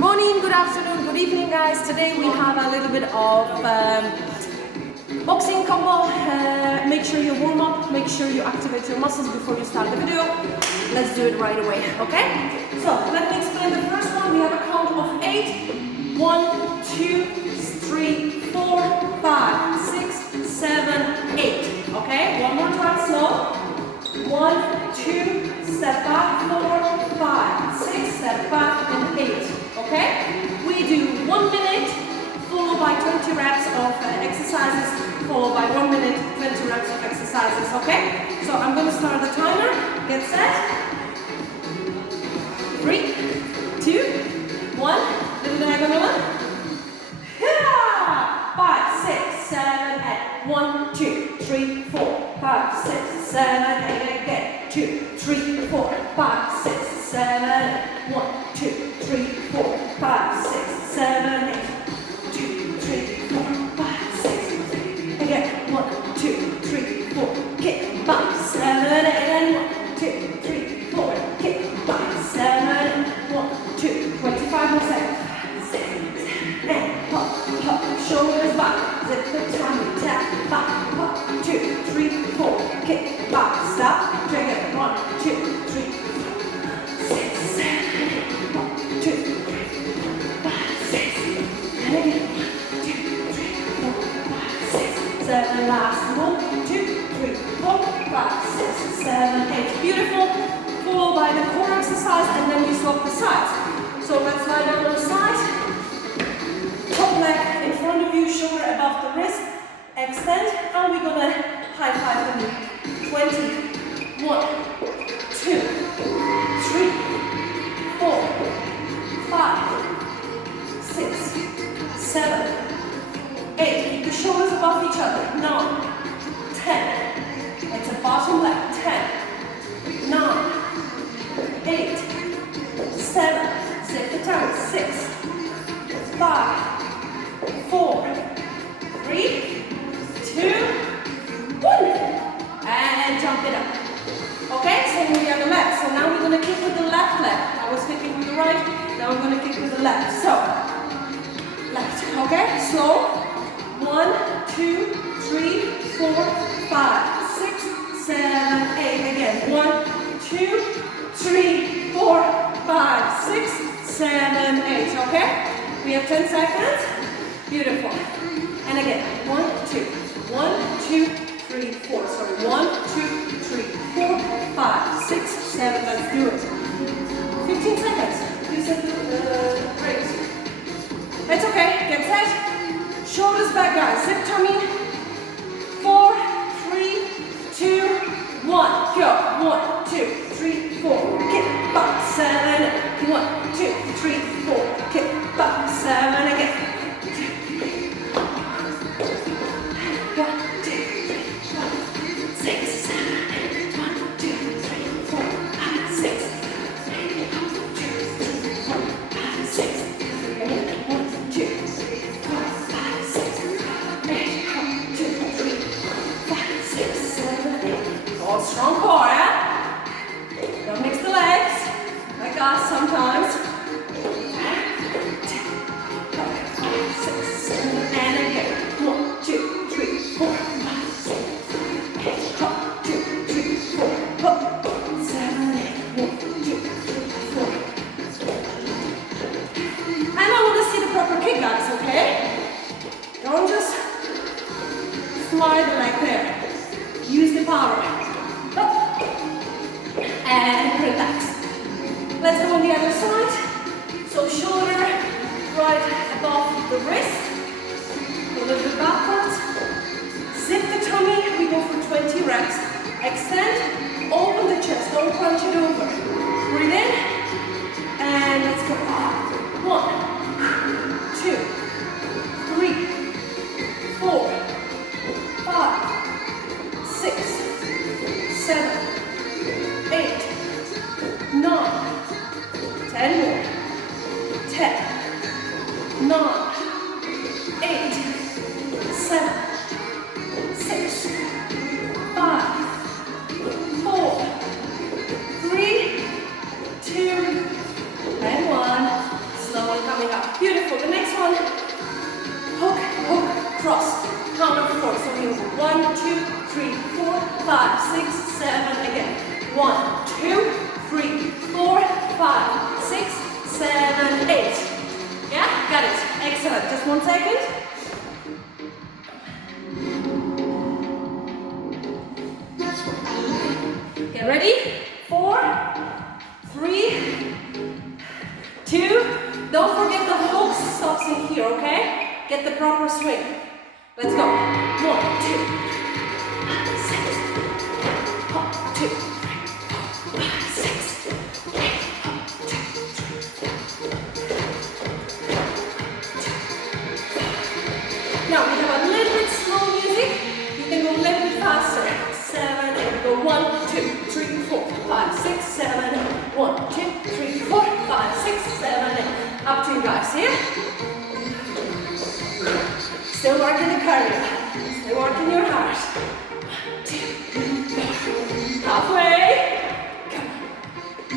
morning, good afternoon, good evening, guys. Today we have a little bit of boxing combo. Make sure you warm up, make sure you activate your muscles before you start the video. Let's do it right away, okay? So let me explain the first one. We have a count of 8. 1, 2, 3, 4, 5, 6, 7, 8. Okay? One more time, slow. 1, 2, step back, 4, 5, 6, step back, and 8. Okay? We do 1 minute, followed by 20 reps of exercises, followed by 1 minute, 20 reps of exercises. Okay? So I'm going to start the timer. Get set. 3, 2, 1. Little diagonal one. 5, 6, 7, 8. 1, 2, 3, 4, 5, 6, 7, 8. Again. 2, 3, 4, 5, 6, 7, 8. 1, 2, 3, 4, 5, 6, 7, 8. 2, 3, 4, 5, 6. Again. 1, 2, 3, 4. Kick. 5, 7, 8. And 1, 2, 3, 4. Kick. 5, 7, 1, 2. 25 more seconds. 6, 7, 8. Hop, hop. Shoulders back. Zip the tummy. Tap. 5, hop. 2, 3, 4. Kick. 5. Stop. Drag it. 1, 2, 3, 6, 7, 8. 1, 2, 3, 5, 6. And again. 1, 2, 3, 4, 5, 6, 7. Last. 1, 2, 3, 4, 5, 6, 7, 8. Beautiful. Followed by the core exercise, and then we swap the sides. So let's lie down on the side. Top leg in front of you, shoulder above the wrist. Extend, and we're gonna high five the knee. 20. 1, 2, 3, 4, 5, 6, 7, 8. Keep the shoulders above each other. 9, 10. It's a bottom leg. 10, 9, 8, 7. Zip the tongue. 6, 5, 4, 3, 2, 1. And jump it up. Okay, same with the other leg. So now we're going to kick with the left leg. I was kicking with the right, now I'm going to kick with the left. So, left, okay, slow. 1, 2, 3, 4, 5, 6, 7, 8. Again, 1, 2, 3, 4, 5, 6, 7, 8. Okay, we have 10 seconds. Beautiful. And again, 1, 2, 1, 2, 3, 4. Sorry, 1, 2, 3, 4, 5, 6, 7. Let's do it. 15 seconds. You said breaks. It's okay. Get set. Shoulders back, guys. Zip tummy. 4, 3, 2, 1. Go. 1, 2, 3, 4. Kick. 5, 7. 1, 2, 3, 4. Kick. 5, 7. Again. 1, 2, 3, 4, 6, 7, 8. 1, 2, 3, 4, 5, 6, 8. 1, 2, 3, 4, 5, 6. 1, 2, 3, 4, 5, 6, 8. 1, 2, 3, 4, 5, 6, 7, 8. All strong core, yeah? Don't mix the legs, like us sometimes. 6, 7, and again. 1, 2, 3, 4, 5, 6, 8. 1, 2, 3, 4, 7, 8. 1, 2, 3, 4. And I want to see the proper kick, guys, okay? Don't just fly the leg there. Use the power. Up. And relax. Let's go on the other side. So shoulder right above the wrist. A little bit backwards. Zip the tummy. We go for 20 reps. Extend. Open the chest. Don't crunch it over. Breathe in. And let's go. 1, 2, 3, 4, 5, 6, 7, 8, 9, 10 more. 10, 9, 8, 7, 6, 5, 4, 3, 2, and 1. Slowly come 1, 2, 3, 4, 5, 6, 7. Again. 1, 2, 3, 4, 5, 6, 7, 8. Yeah, got it. Excellent. Just 1 second. Get ready. 4, 3, 2. Don't forget the hook stops in here, okay? Get the proper swing. Let's go. 1, 2, 6, 2, 5, 6, 8, 2. Now we have a little bit slow music. You can go a little bit faster. 7, 8. Go 1, 2, 3, 4, 5, 6, 7, 8. 1, 2, 3, 4, 5, 6, 7, 8. Up to you guys here. Still working the cardio. Still working your heart. 2, 4. Halfway. Come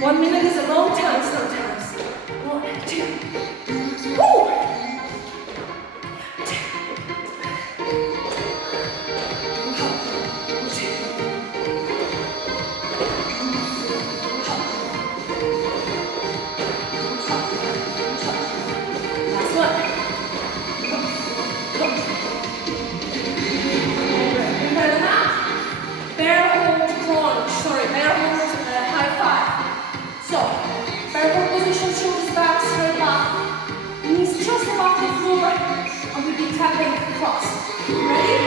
on. 1 minute is a long time sometimes. 1, 2. Woo! 2. Tapping across. Ready?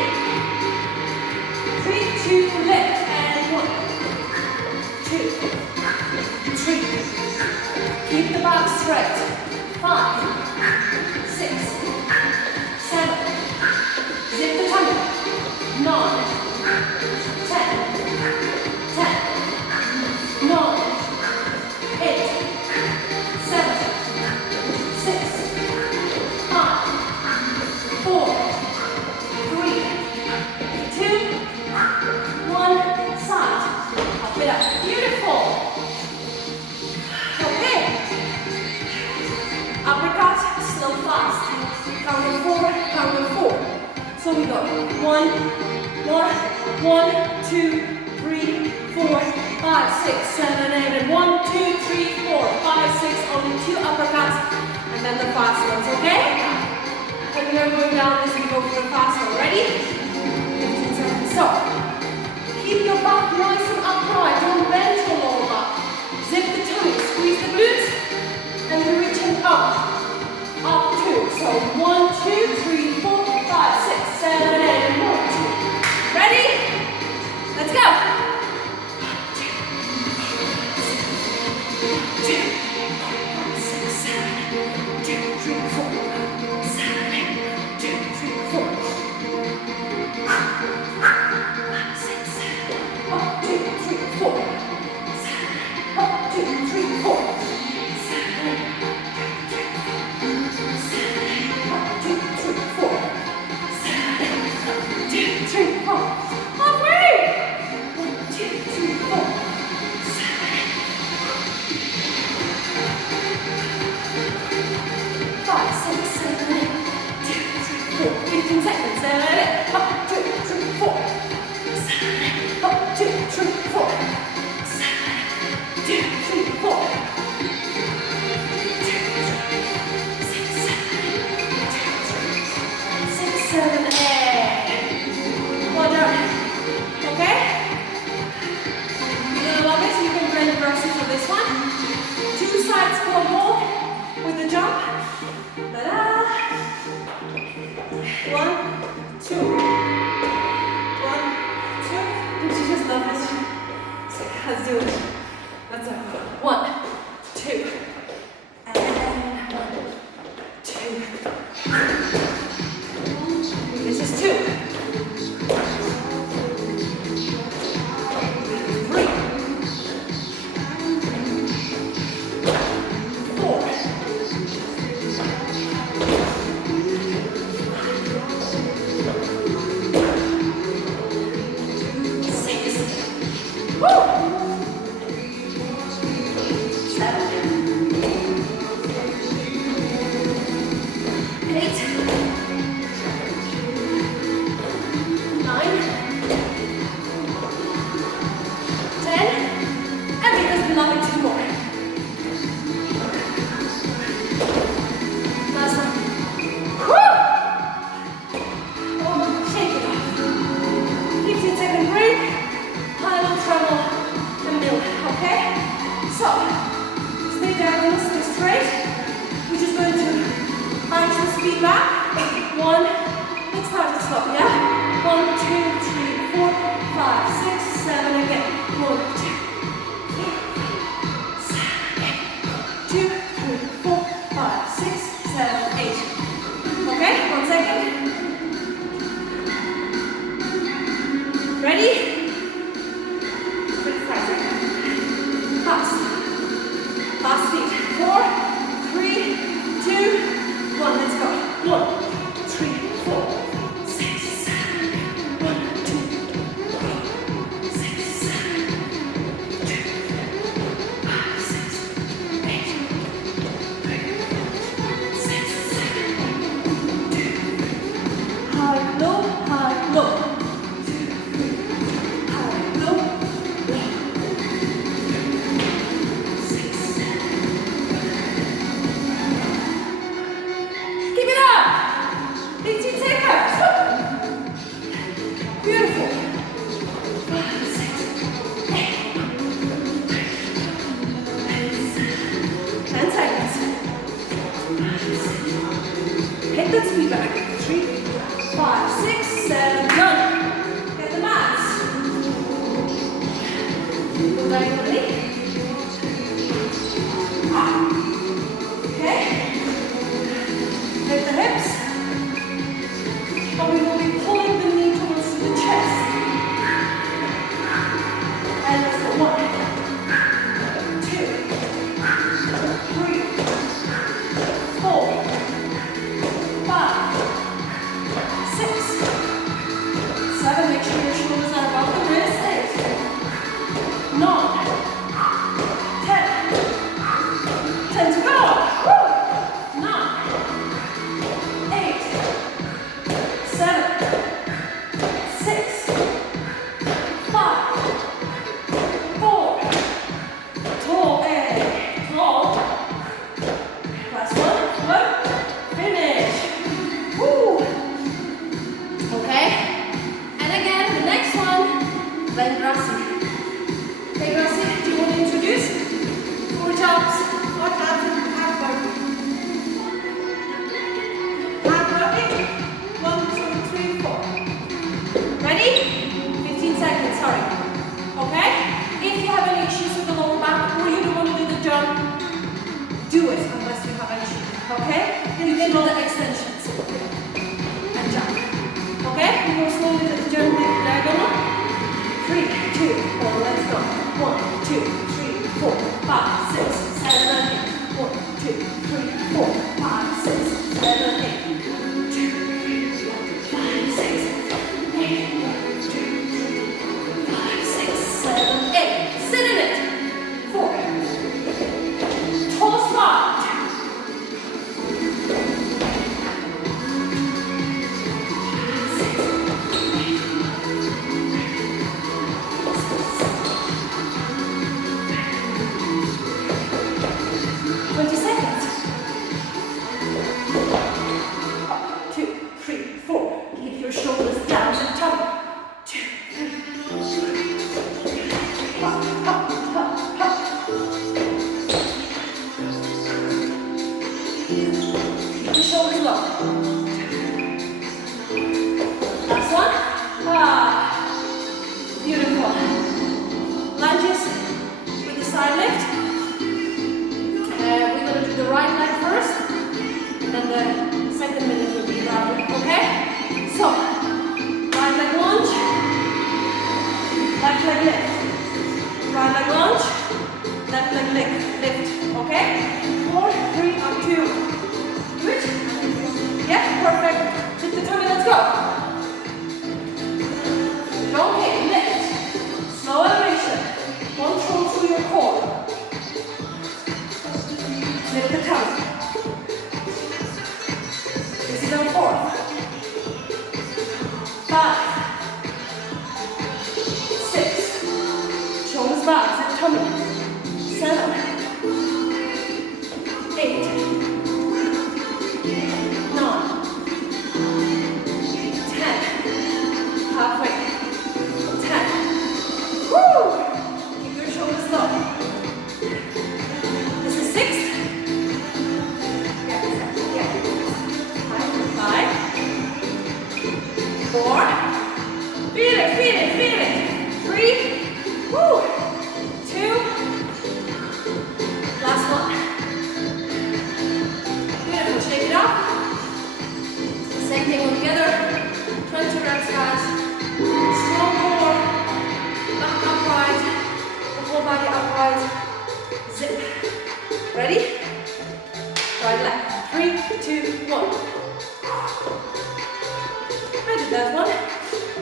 3, 2, lift, and 1, 2, 3. Keep the back straight. 5, 6, 7. Zip the tummy. 9, 10, 10, 9, 8, 7, 6, 5, 4, 3, 2, 1, side. Up it up. Beautiful. Okay. Uppercut, slow fast. Count of 4, count of 4. So we go 1, 2, 3, 4, 5, 6, 7, 8, and 1, 2, 3, 4, 5, 6. Only 2 uppercuts, and then the fast ones. Okay? When we are going down this, we go for a fast one. Ready? 15 seconds. So, keep your back nice and upright. Don't bend your lower back. Zip the tummy, squeeze the glutes, and you're reaching up. Up 2. So, 1, 2, 3, 4, 5, 6, 7, 8, and 1, 2. Ready? Let's go. 2, 6, 7, 2, 3, 4. 2, 3, 4. 5, 6, 7. 1, 2, 3, 4. 7. 1, 2, 3, 4. 7. 1, 2, 3, 4. 7. 2, 3, 4. Halfway. 1, 2, 3, 4. 5, 6, 7, 8. 15 seconds. 1, 2, 3, 4. 1, 2, 3, 4. 2, 3, 4. 6, 7, 8. Well done. Okay? You're gonna love it. You can blend reversal for this one. 2 sides for more with the jump. Ta-da! 1, 2, Okay, 1 second. Ready? 25 seconds. Fast. Fast feet. 4, 3, 2, 1. Let's go. 1, 3, 4, 6, 7. 1, 2, 6, 7, 2, 5, 6, 8, 6, 7, 2. High, low, high, low. High, low, low. 6, 7. Keep it up. 15 seconds. Beautiful. 5, 6, 8. 10 seconds. Hit that speed back. 3, 5, 6, 7, done. Get the mats. Go diagonally. Okay. Lift the hips. And we will be pulling the knee towards the chest. And let's go. 1, 2, 3, 4, 5, 6, 7. Make sure your shoulders are above the wrist. 8, 9, 10. 10 to go. Woo! 9, 8, 7, 6, 5, 4. Tall, tall. Last one. Finish. Woo! Okay. And again, the next one, Vendrasi. Vendrasi, do you want to introduce? 4 jumps. What happened? Half burpee. Half burpee. 1, 2, 3, 4. Ready? 15 seconds, sorry. Okay? If you have any issues with the lower back or you don't want to do the jump, do it unless you have an issue. Okay? You can do the extensions and jump. Okay? We go slowly to the jump diagonal. 3, 2, 4, let's go. 1, 2, 3, 4, 5, 6, 7, 8. 1, 2, 3, 4, 5, 6, 7, 8. 2, 3, 4, 5, 6, 8. 1, 2, 5, 6, 7, 8. Sit in it. 4. Tall spot. 20 seconds. 2, 3, 4. Keep your shoulders down to the top. 2, 3. Up, up, up, up. Keep the shoulders low. Last one. Beautiful. Lunges with the side lift. We're going to do the right leg first, and then the second minute will be the other, okay? So, right leg lunge, left leg lift. Right leg lunge, left leg lift, okay? 4, 3, 2. Good? Yeah? everything all together. 20 reps, guys. Strong core, back upright, the whole body upright. Zip. Ready? Right leg. 3, 2, 1. I did that one.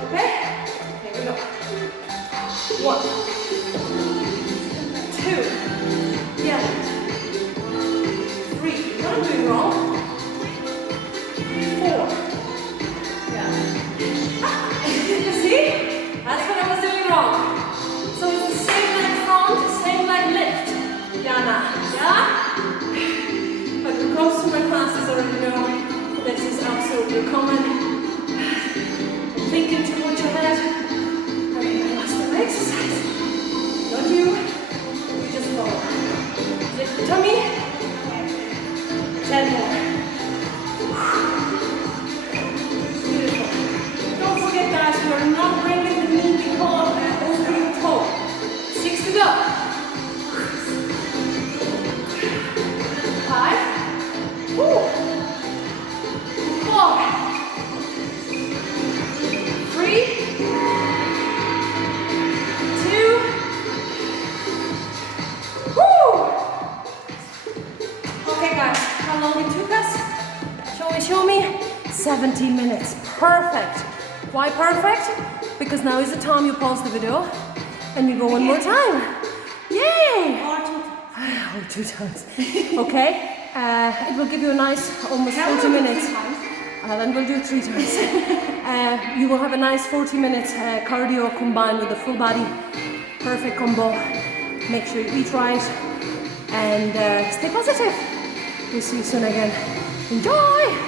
Okay? Here we go. 1, 2, yeah. 3, what am I doing wrong? 4, yeah. You see? That's what I was doing wrong. So it's the same leg front, same leg lift. Yana, yeah? But who comes to my classes already know this is absolutely common. Thinking too much of it. I lost the exercise. Not you. You just follow. Lift the tummy. 10 more. Beautiful. Don't forget, guys, we are not bringing the knee over your toe. 6 to go. 5. 4. 3. 2. Woo! Okay, guys, how long it took us? Show me. 17 minutes. Perfect. Why perfect? Because now is the time you pause the video and you go one more time. Yay! Or 2 times. Okay. It will give you a nice almost 40 minutes. Then we'll do 3 times. You will have a nice 40 minutes cardio combined with the full body. Perfect combo. Make sure you eat right and stay positive. We'll see you soon again. Enjoy!